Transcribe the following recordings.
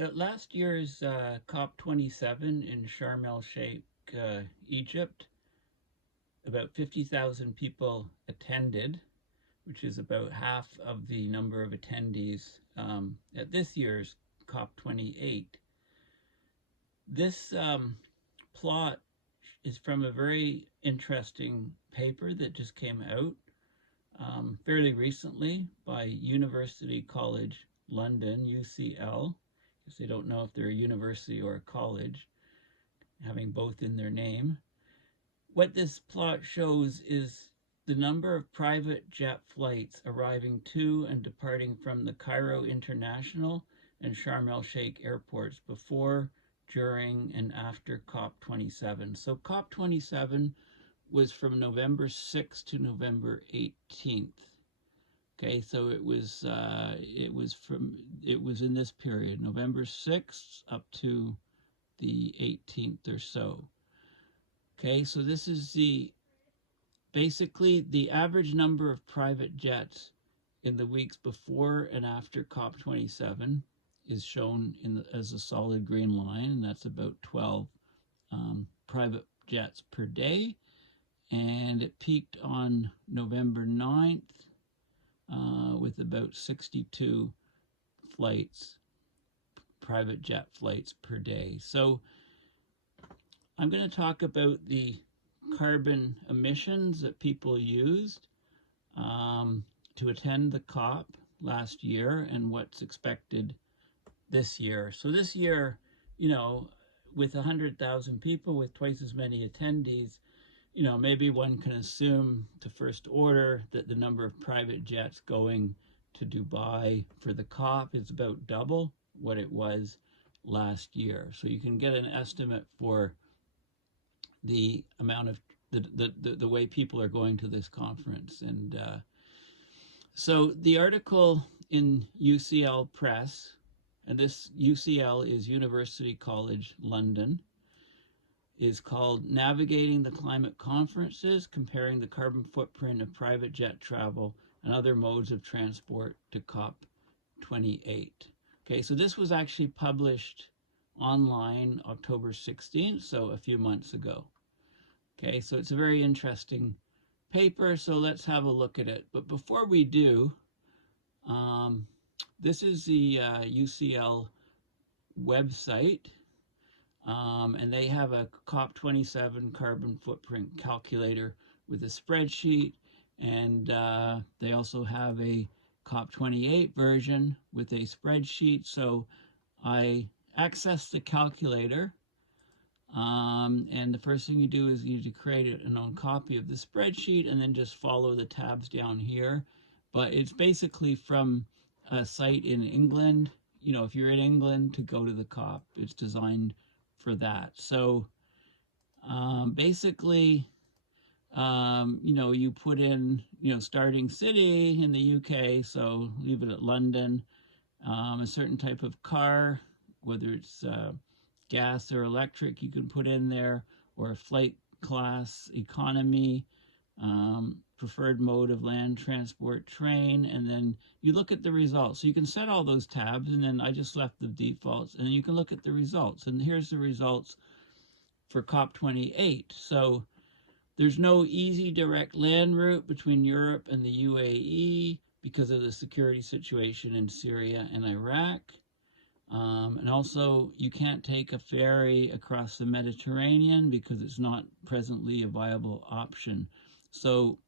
At last year's COP27 in Sharm el-Sheikh, Egypt, about 50,000 people attended, which is about half of the number of attendees at this year's COP28. This plot is from a very interesting paper that just came out fairly recently by University College London, UCL, because they don't know if they're a university or a college, having both in their name. What this plot shows is the number of private jet flights arriving to and departing from the Cairo International and Sharm el-Sheikh airports before, during, and after COP27. So COP27 was from November 6th to November 18th. Okay, so it was in this period, November 6th up to the 18th or so. Okay, so this is basically the average number of private jets in the weeks before and after COP27 is shown as a solid green line, and that's about 12 private jets per day. And it peaked on November 9th with about 62 flights, private jet flights per day. So I'm going to talk about the carbon emissions that people used to attend the COP last year and what's expected this year. So this year, with 100,000 people, with twice as many attendees, maybe one can assume to first order that the number of private jets going to Dubai for the COP is about double what it was last year. So you can get an estimate for the amount of the way people are going to this conference. And so the article in UCL Press, and this UCL is University College London, is called Navigating the Climate Conferences, Comparing the Carbon Footprint of Private Jet Travel and Other Modes of Transport to COP28. Okay, so this was actually published online October 16th, so a few months ago. Okay, so it's a very interesting paper, so let's have a look at it. But before we do, this is the UCL website, and they have a COP27 carbon footprint calculator with a spreadsheet, and they also have a COP28 version with a spreadsheet. So I access the calculator, and the first thing you do is you need to create an own copy of the spreadsheet and then just follow the tabs down here. But it's basically from a site in England. If you're in England to go to the COP, it's designed for that. So basically, you put in, starting city in the UK, so leave it at London, a certain type of car, whether it's gas or electric, you can put in there, or a flight class, economy, preferred mode of land transport, train, and then you look at the results. So you can set all those tabs, and then I just left the defaults, and then you can look at the results. And here's the results for COP28. So there's no easy direct land route between Europe and the UAE because of the security situation in Syria and Iraq. And also, you can't take a ferry across the Mediterranean because it's not presently a viable option. So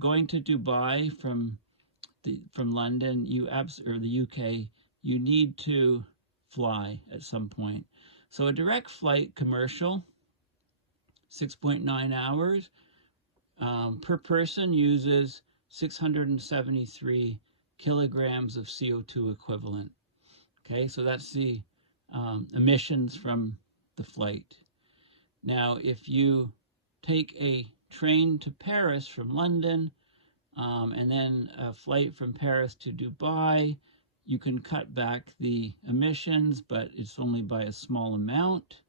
going to Dubai from London, or the UK, you need to fly at some point. So a direct flight, commercial, 6.9 hours per person, uses 673 kilograms of CO2 equivalent. Okay, so that's the emissions from the flight. Now, if you take a train to Paris from London, and then a flight from Paris to Dubai, you can cut back the emissions, but it's only by a small amount.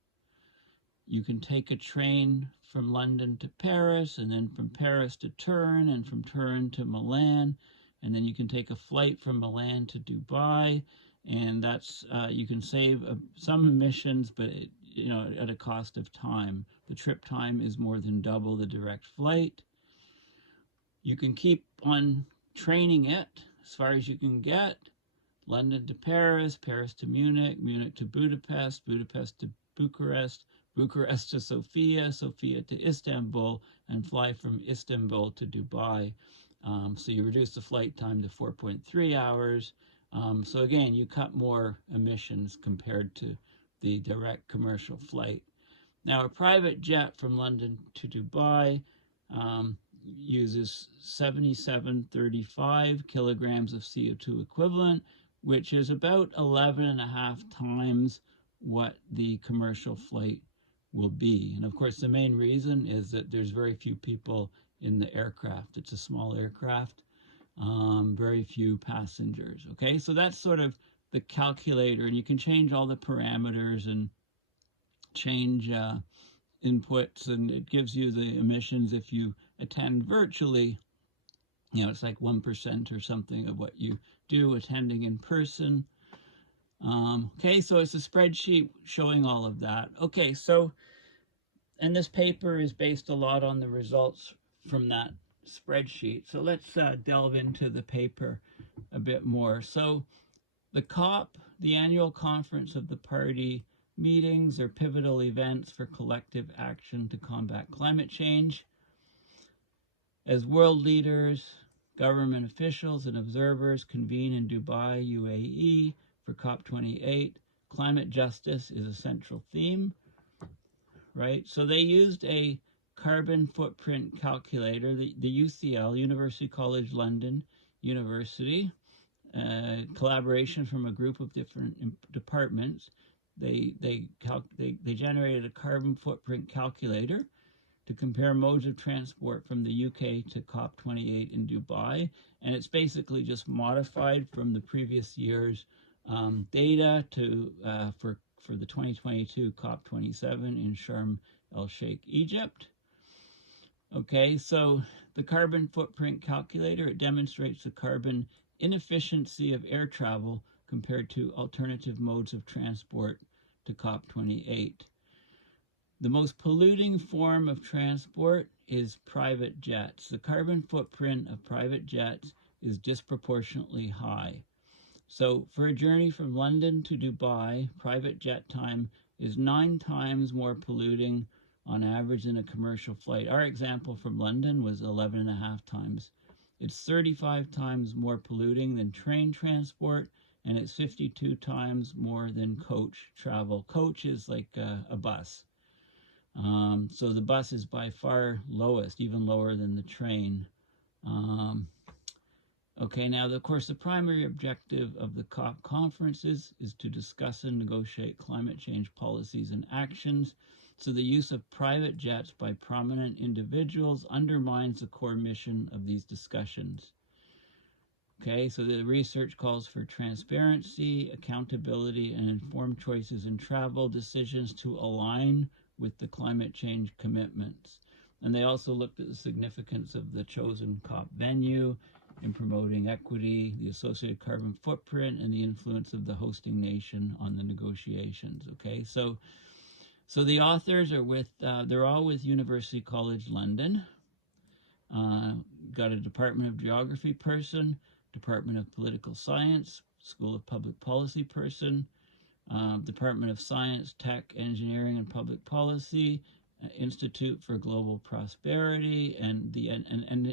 You can take a train from London to Paris, and then from Paris to Turin, and from Turin to Milan, and then you can take a flight from Milan to Dubai, and that's you can save some emissions, but at a cost of time. The trip time is more than double the direct flight. You can keep on training it as far as you can get. London to Paris, Paris to Munich, Munich to Budapest, Budapest to Bucharest, Bucharest to Sofia, Sofia to Istanbul, and fly from Istanbul to Dubai. So you reduce the flight time to 4.3 hours. So again, you cut more emissions compared to the direct commercial flight. Now, a private jet from London to Dubai uses 7735 kilograms of CO2 equivalent, which is about 11.5 times what the commercial flight will be. And of course, the main reason is that there's very few people in the aircraft. It's a small aircraft, very few passengers. Okay, so that's sort of the calculator, and you can change all the parameters and change inputs, and it gives you the emissions if you attend virtually. It's like 1% or something of what you do attending in person. Okay, so it's a spreadsheet showing all of that. Okay, so, and this paper is based a lot on the results from that spreadsheet. So let's delve into the paper a bit more. So the COP, the annual conference of the party meetings, are pivotal events for collective action to combat climate change. As world leaders, government officials, and observers convene in Dubai, UAE for COP28, climate justice is a central theme, right? So they used a carbon footprint calculator, the UCL, University College London University, collaboration from a group of different departments. They generated a carbon footprint calculator to compare modes of transport from the UK to COP28 in Dubai, and it's basically just modified from the previous year's data to for the 2022 COP27 in Sharm el-Sheikh, Egypt. Okay, so the carbon footprint calculator, it demonstrates the carbon inefficiency of air travel compared to alternative modes of transport to COP28. The most polluting form of transport is private jets. The carbon footprint of private jets is disproportionately high. So for a journey from London to Dubai, private jet time is 9 times more polluting on average than a commercial flight. Our example from London was 11.5 times. It's 35 times more polluting than train transport, and it's 52 times more than coach travel. Coach is like a bus. So the bus is by far lowest, even lower than the train. Okay, now, of course, the primary objective of the COP conferences is to discuss and negotiate climate change policies and actions. So the use of private jets by prominent individuals undermines the core mission of these discussions. Okay, so the research calls for transparency, accountability, and informed choices in travel decisions to align with the climate change commitments. And they also looked at the significance of the chosen COP venue in promoting equity, the associated carbon footprint, and the influence of the hosting nation on the negotiations. Okay, so the authors are with, they're all with University College London. Got a Department of Geography person, Department of Political Science, School of Public Policy person, Department of Science, Tech, Engineering, and Public Policy, Institute for Global Prosperity, and the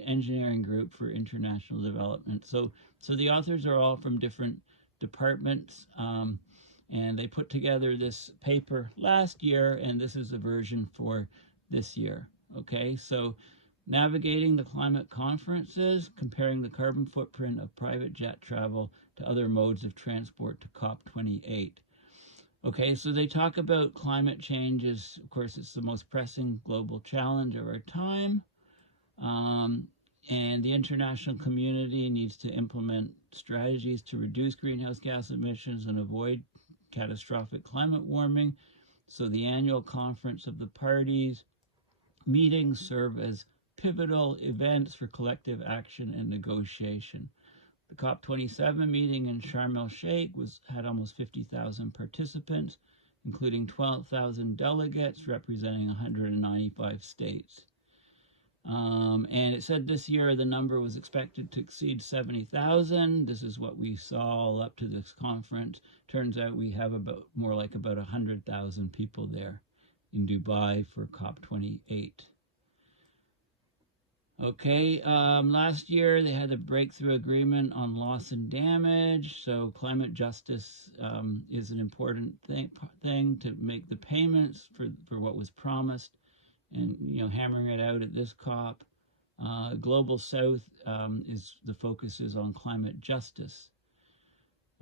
Engineering Group for International Development. So the authors are all from different departments, and they put together this paper last year, and this is the version for this year. Okay, so navigating the climate conferences, comparing the carbon footprint of private jet travel to other modes of transport to COP28. Okay, so they talk about climate change as, of course, it's the most pressing global challenge of our time. And the international community needs to implement strategies to reduce greenhouse gas emissions and avoid catastrophic climate warming. So the annual conference of the parties meetings serve as pivotal events for collective action and negotiation. The COP27 meeting in Sharm el-Sheikh had almost 50,000 participants, including 12,000 delegates representing 195 states. And it said this year the number was expected to exceed 70,000. This is what we saw all up to this conference. Turns out we have more like about 100,000 people there in Dubai for COP28. Okay, last year they had a breakthrough agreement on loss and damage. So climate justice is an important thing to make the payments for what was promised, and hammering it out at this COP. Global South the focus is on climate justice.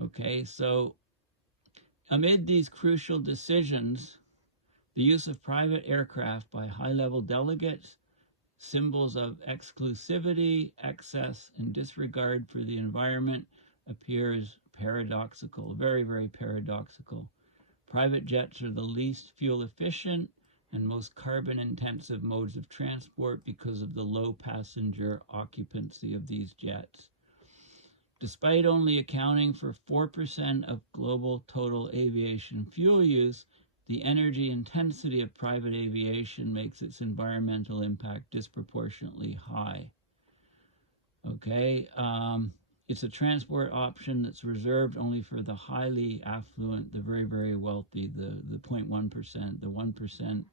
Okay, so amid these crucial decisions, the use of private aircraft by high-level delegates, symbols of exclusivity, excess, and disregard for the environment appears paradoxical, very, very paradoxical. Private jets are the least fuel efficient and most carbon-intensive modes of transport because of the low passenger occupancy of these jets. Despite only accounting for 4% of global total aviation fuel use, the energy intensity of private aviation makes its environmental impact disproportionately high. Okay, it's a transport option that's reserved only for the highly affluent, the very, very wealthy, the 0.1%, the 1%.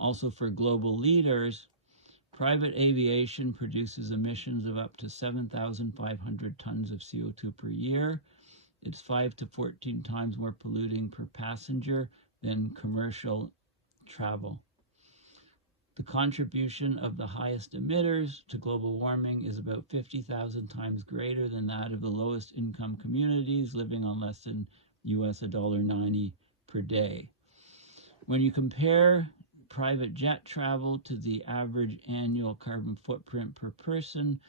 Also for global leaders, private aviation produces emissions of up to 7,500 tons of CO2 per year. It's 5 to 14 times more polluting per passenger than commercial travel. The contribution of the highest emitters to global warming is about 50,000 times greater than that of the lowest income communities living on less than US $1.90 per day. When you compare private jet travel to the average annual carbon footprint per person,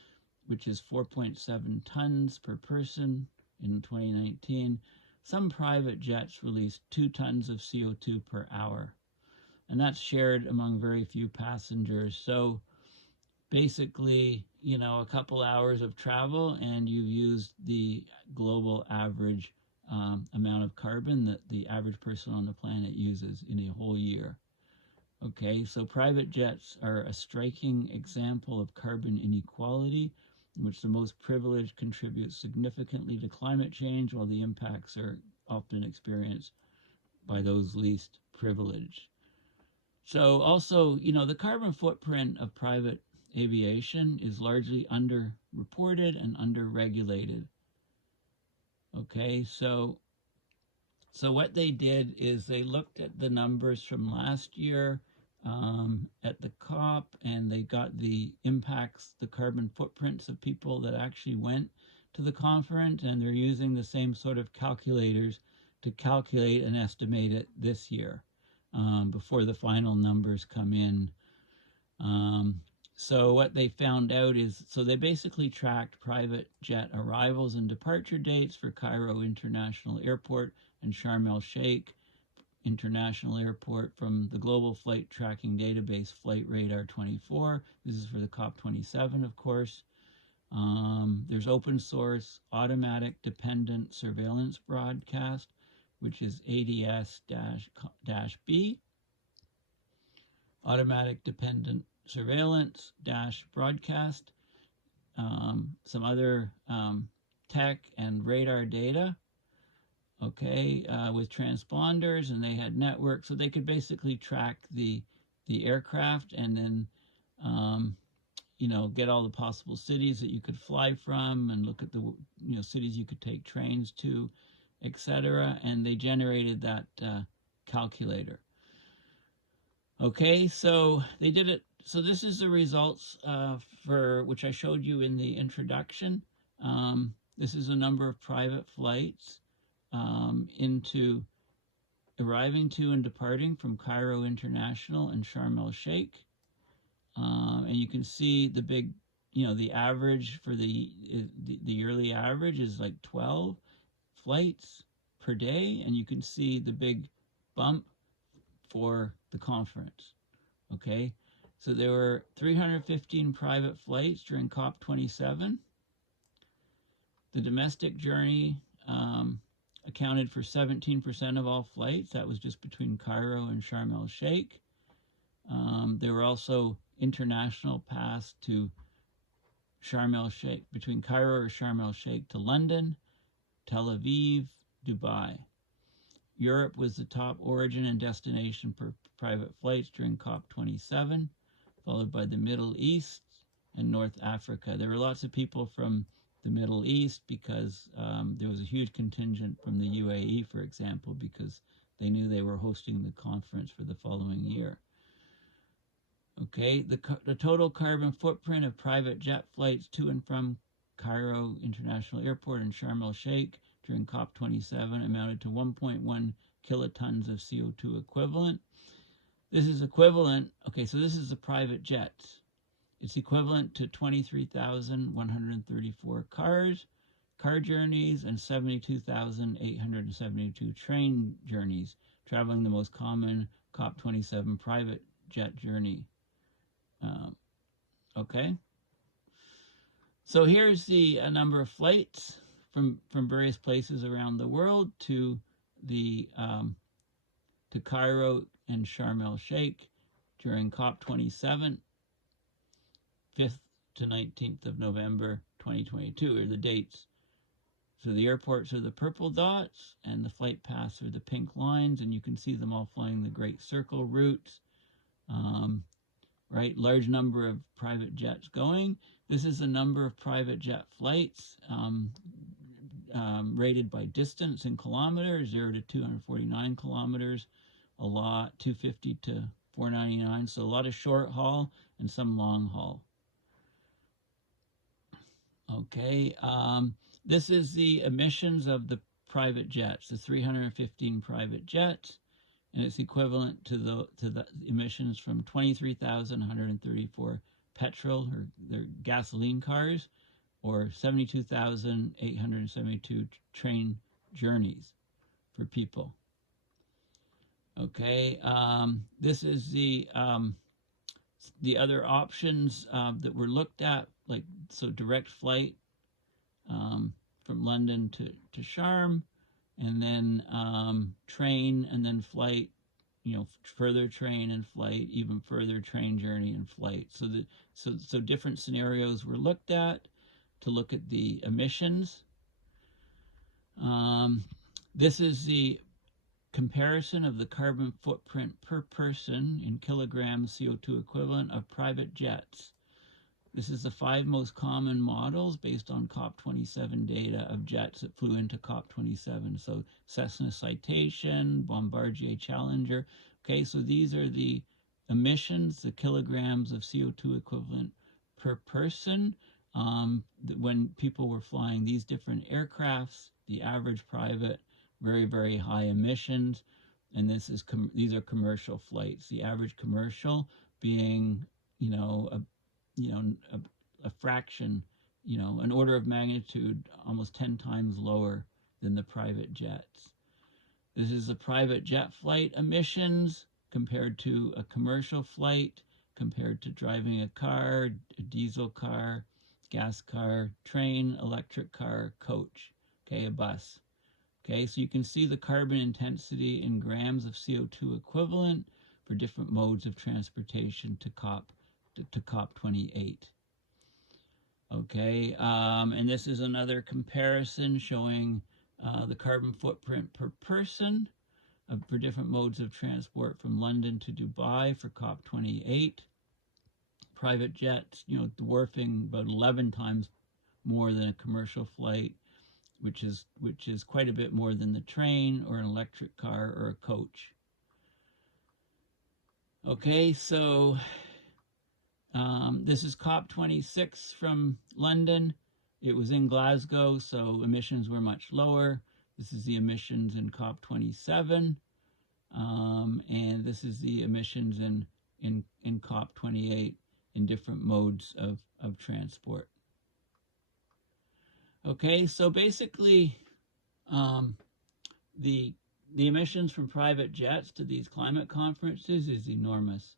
which is 4.7 tons per person in 2019, some private jets release 2 tons of CO2 per hour, and that's shared among very few passengers. So basically, a couple hours of travel and you've used the global average amount of carbon that the average person on the planet uses in a whole year. Okay, so private jets are a striking example of carbon inequality, in which the most privileged contribute significantly to climate change, while the impacts are often experienced by those least privileged. So also, the carbon footprint of private aviation is largely underreported and underregulated. Okay, so what they did is they looked at the numbers from last year at the COP, and they got the impacts, the carbon footprints of people that actually went to the conference, and they're using the same sort of calculators to calculate and estimate it this year before the final numbers come in. So what they found out is, so they basically tracked private jet arrivals and departure dates for Cairo International Airport and Sharm el-Sheikh International Airport from the global flight tracking database Flight Radar 24. This is for the COP27, of course. There's open source automatic dependent surveillance broadcast, which is ADS-B. Automatic dependent surveillance broadcast. Some other tech and radar data. Okay, with transponders, and they had networks, so they could basically track the aircraft and then get all the possible cities that you could fly from, and look at the cities you could take trains to, etc. And they generated that calculator. Okay, so they did it. So this is the results for which I showed you in the introduction. This is a number of private flights into arriving to and departing from Cairo International and Sharm el-Sheikh. And you can see the big, the average for the yearly average is like 12 flights per day. And you can see the big bump for the conference. Okay, so there were 315 private flights during COP27. The domestic journey accounted for 17% of all flights. That was just between Cairo and Sharm el-Sheikh. There were also international paths to Sharm el-Sheikh, between Cairo or Sharm el-Sheikh to London, Tel Aviv, Dubai. Europe was the top origin and destination for private flights during COP27, followed by the Middle East and North Africa. There were lots of people from the Middle East because there was a huge contingent from the UAE, for example, because they knew they were hosting the conference for the following year. Okay, the total carbon footprint of private jet flights to and from Cairo International Airport and Sharm el-Sheikh during COP27 amounted to 1.1 kilotons of CO2 equivalent. This is equivalent, okay, so this is the private jets. It's equivalent to 23,134 car journeys, and 72,872 train journeys, traveling the most common COP27 private jet journey. Okay, so here's the number of flights from various places around the world to the to Cairo and Sharm el-Sheikh during COP27, 5th to 19th of November 2022 are the dates. So the airports are the purple dots and the flight paths are the pink lines, and you can see them all flying the Great Circle routes. Right, large number of private jets going. This is the number of private jet flights rated by distance in kilometers, 0 to 249 kilometers, a lot, 250 to 499, so a lot of short haul and some long haul. Okay, this is the emissions of the private jets, the 315 private jets, and it's equivalent to the emissions from 23,134 petrol or their gasoline cars, or 72,872 train journeys for people. Okay, this is the other options that were looked at, like so direct flight from London to Sharm, and then train, and then flight, you know, further train and flight, even further train journey and flight. So different scenarios were looked at to look at the emissions. This is the comparison of the carbon footprint per person in kilograms CO2 equivalent of private jets. This is the 5 most common models based on COP27 data of jets that flew into COP27. So Cessna Citation, Bombardier Challenger. Okay, so these are the emissions, the kilograms of CO2 equivalent per person when people were flying these different aircrafts. The average private, very, very high emissions. And this is these are commercial flights. The average commercial being, a fraction, an order of magnitude almost 10 times lower than the private jets. This is the private jet flight emissions compared to a commercial flight, compared to driving a car, a diesel car, gas car, train, electric car, coach, okay, a bus. Okay, so you can see the carbon intensity in grams of CO2 equivalent for different modes of transportation to COP28. Okay, and this is another comparison showing the carbon footprint per person for different modes of transport from London to Dubai for COP28. Private jets, dwarfing about 11 times more than a commercial flight, which is quite a bit more than the train or an electric car or a coach. Okay, so this is COP26 from London. It was in Glasgow, so emissions were much lower. This is the emissions in COP27, and this is the emissions in COP28 in different modes of transport. Okay, so basically, the emissions from private jets to these climate conferences is enormous.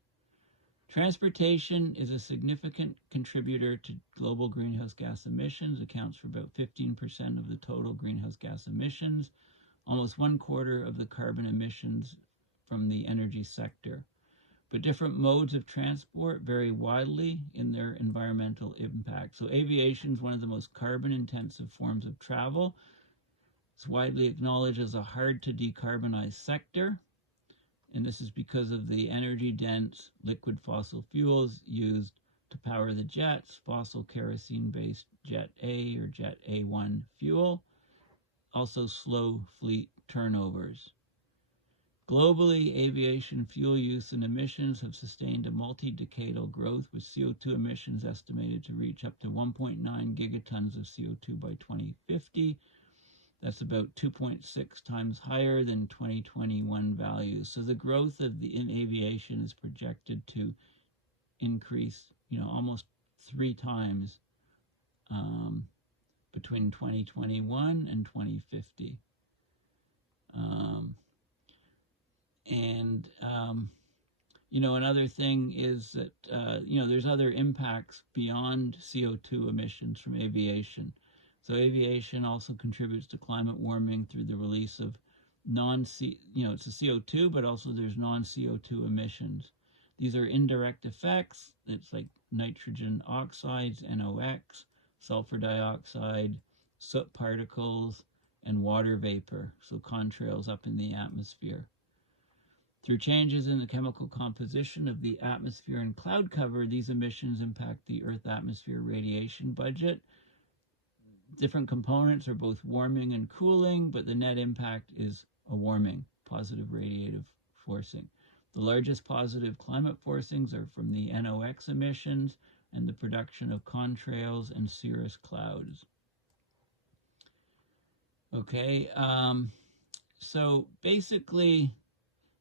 Transportation is a significant contributor to global greenhouse gas emissions, accounts for about 15% of the total greenhouse gas emissions, almost 1/4 of the carbon emissions from the energy sector. But different modes of transport vary widely in their environmental impact. So aviation is one of the most carbon-intensive forms of travel. It's widely acknowledged as a hard-to-decarbonize sector, and this is because of the energy-dense liquid fossil fuels used to power the jets, fossil kerosene-based Jet A or Jet A1 fuel, also slow fleet turnovers. Globally, aviation fuel use and emissions have sustained a multi-decadal growth, with CO2 emissions estimated to reach up to 1.9 gigatons of CO2 by 2050. That's about 2.6 times higher than 2021 values. So the growth in aviation is projected to increase, almost 3 times between 2021 and 2050. Another thing is that, there's other impacts beyond CO2 emissions from aviation. So aviation also contributes to climate warming through the release of it's a CO2, but also there's non-CO2 emissions. These are indirect effects. It's like nitrogen oxides, NOx, sulfur dioxide, soot particles, and water vapor, so contrails up in the atmosphere. Through changes in the chemical composition of the atmosphere and cloud cover, these emissions impact the Earth atmosphere radiation budget. Different components are both warming and cooling, but the net impact is a warming, positive radiative forcing. The largest positive climate forcings are from the NOx emissions and the production of contrails and cirrus clouds. Okay, so basically,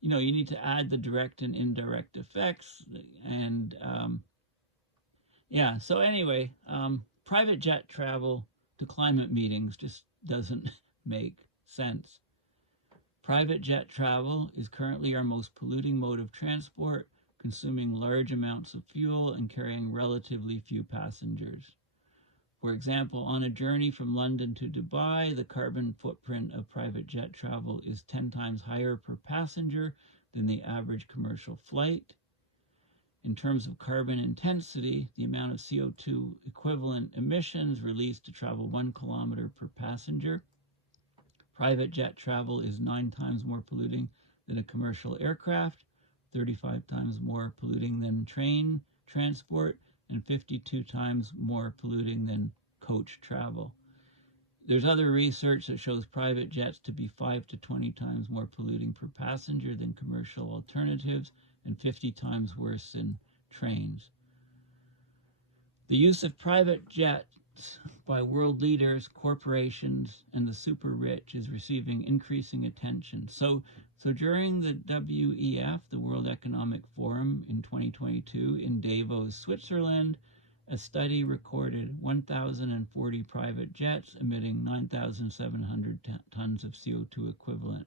you need to add the direct and indirect effects. And so anyway, private jet travel to climate meetings just doesn't make sense. Private jet travel is currently our most polluting mode of transport, consuming large amounts of fuel and carrying relatively few passengers. For example, on a journey from London to Dubai, the carbon footprint of private jet travel is 10 times higher per passenger than the average commercial flight. In terms of carbon intensity, the amount of CO2 equivalent emissions released to travel 1 kilometer per passenger. Private jet travel is 9 times more polluting than a commercial aircraft, 35 times more polluting than train transport, and 52 times more polluting than coach travel. There's other research that shows private jets to be 5 to 20 times more polluting per passenger than commercial alternatives, and 50 times worse than trains. The use of private jets by world leaders, corporations, and the super rich is receiving increasing attention. So during the WEF, the World Economic Forum in 2022 in Davos, Switzerland, a study recorded 1,040 private jets emitting 9,700 tons of CO2 equivalent.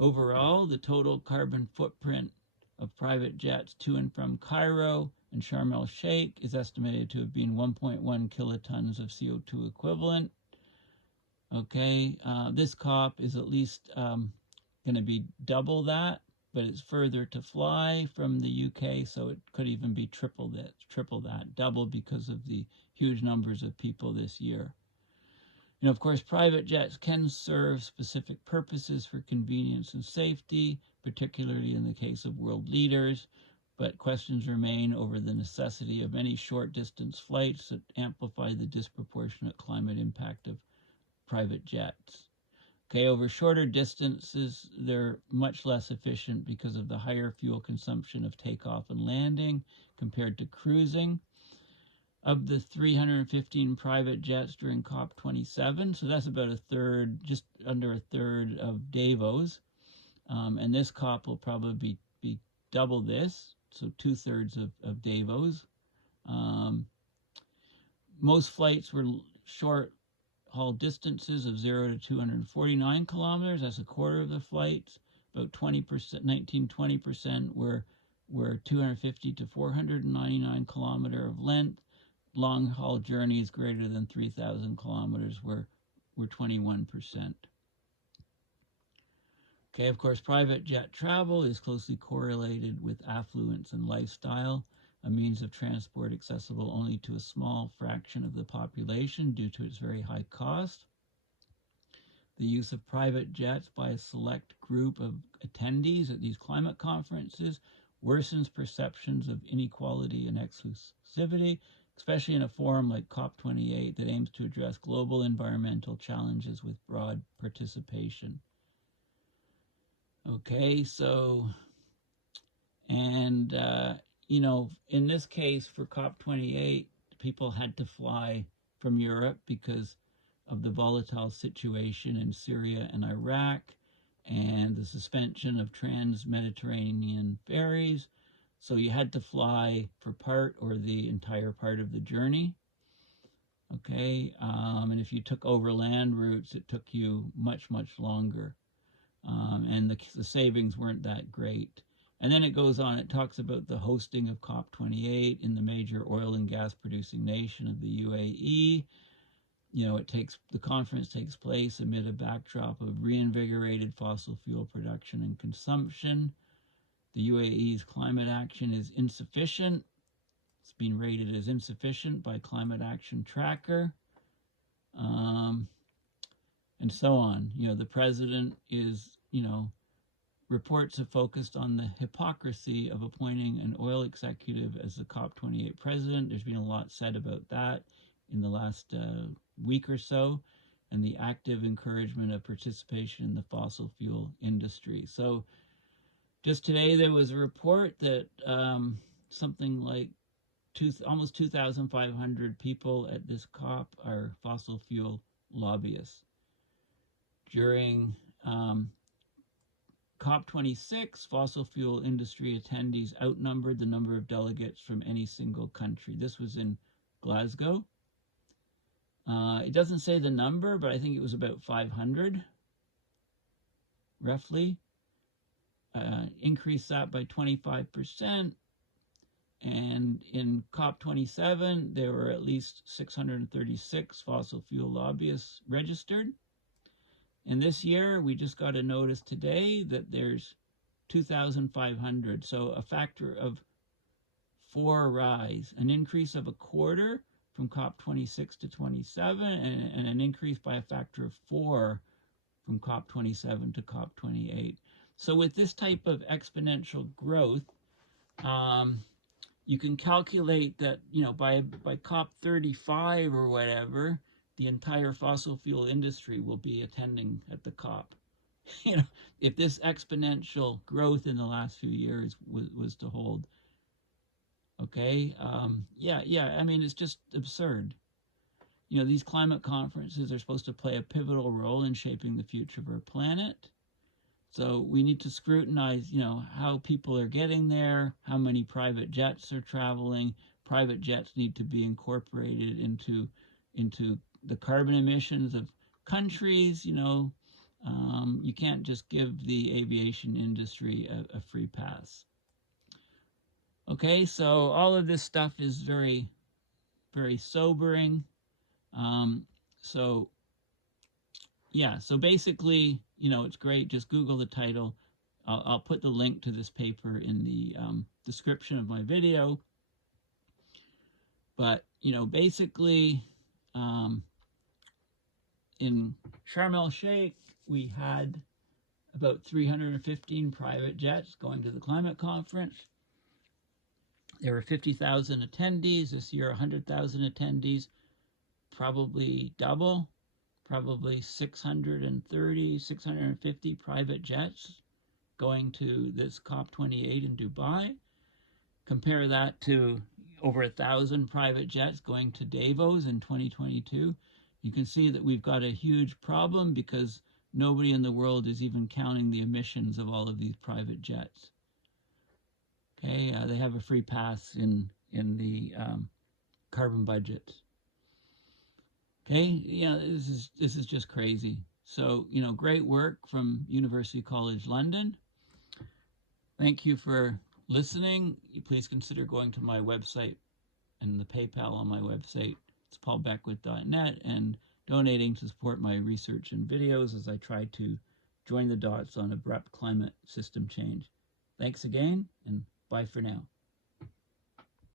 Overall, the total carbon footprint of private jets to and from Cairo and Sharm el-Sheikh is estimated to have been 1.1 kilotons of CO2 equivalent. Okay, this COP is at least going to be double that, but it's further to fly from the UK, so it could even be triple that, double because of the huge numbers of people this year. Of course, private jets can serve specific purposes for convenience and safety, particularly in the case of world leaders, but questions remain over the necessity of any short-distance flights that amplify the disproportionate climate impact of private jets. Okay, over shorter distances, they're much less efficient because of the higher fuel consumption of takeoff and landing compared to cruising. Of the 315 private jets during COP27, so that's about a third, just under a third of Davos, and this COP will probably be double this, so 2/3 of Davos. Most flights were short haul distances of 0 to 249 kilometers. That's a quarter of the flights. About 20%, 19-20% were were 250 to 499 kilometer of length. Long-haul journeys greater than 3,000 kilometers were 21%. Okay, of course, private jet travel is closely correlated with affluence and lifestyle, a means of transport accessible only to a small fraction of the population due to its very high cost. The use of private jets by a select group of attendees at these climate conferences worsens perceptions of inequality and exclusivity, especially in a forum like COP28 that aims to address global environmental challenges with broad participation. Okay, so, and, you know, in this case for COP28, people had to fly from Europe because of the volatile situation in Syria and Iraq and the suspension of trans-Mediterranean ferries. So you had to fly for part or the entire part of the journey. Okay, and if you took overland routes, it took you much, much longer. And the savings weren't that great. And then it goes on, it talks about the hosting of COP28 in the major oil and gas producing nation of the UAE. You know, the conference takes place amid a backdrop of reinvigorated fossil fuel production and consumption. The UAE's climate action is insufficient. It's been rated as insufficient by Climate Action Tracker. And so on. You know, the president is, you know, reports have focused on the hypocrisy of appointing an oil executive as the COP28 president. There's been a lot said about that in the last week or so, and the active encouragement of participation in the fossil fuel industry. So just today there was a report that something like almost 2,500 people at this COP are fossil fuel lobbyists. During COP26, fossil fuel industry attendees outnumbered the number of delegates from any single country. This was in Glasgow. It doesn't say the number, but I think it was about 500, roughly. Increased that by 25%. And in COP27, there were at least 636 fossil fuel lobbyists registered. And this year, we just got a notice today that there's 2,500. So a factor of 4 rise, an increase of a quarter from COP26 to 27, and an increase by a factor of 4 from COP27 to COP28. So with this type of exponential growth, you can calculate that, you know, by COP35 or whatever, the entire fossil fuel industry will be attending at the COP. You know, if this exponential growth in the last few years was to hold. Okay, yeah, I mean, it's just absurd. You know, these climate conferences are supposed to play a pivotal role in shaping the future of our planet. So we need to scrutinize, you know, how people are getting there, how many private jets are traveling. Private jets need to be incorporated into the carbon emissions of countries. You know, you can't just give the aviation industry a free pass. Okay, so all of this stuff is very, very sobering. So yeah, so basically, you know, it's great. Just Google the title. I'll put the link to this paper in the description of my video. But, you know, basically, in Sharm el-Sheikh, we had about 315 private jets going to the climate conference. There were 50,000 attendees. This year, 100,000 attendees, probably double, probably 630, 650 private jets going to this COP28 in Dubai. Compare that to over 1,000 private jets going to Davos in 2022. You can see that we've got a huge problem because nobody in the world is even counting the emissions of all of these private jets. Okay, they have a free pass in the carbon budgets. Okay, yeah, this is just crazy. So, you know, great work from University College London. Thank you for listening, please consider going to my website and the PayPal on my website. It's paulbeckwith.net, and donating to support my research and videos as I try to join the dots on abrupt climate system change. Thanks again, and bye for now.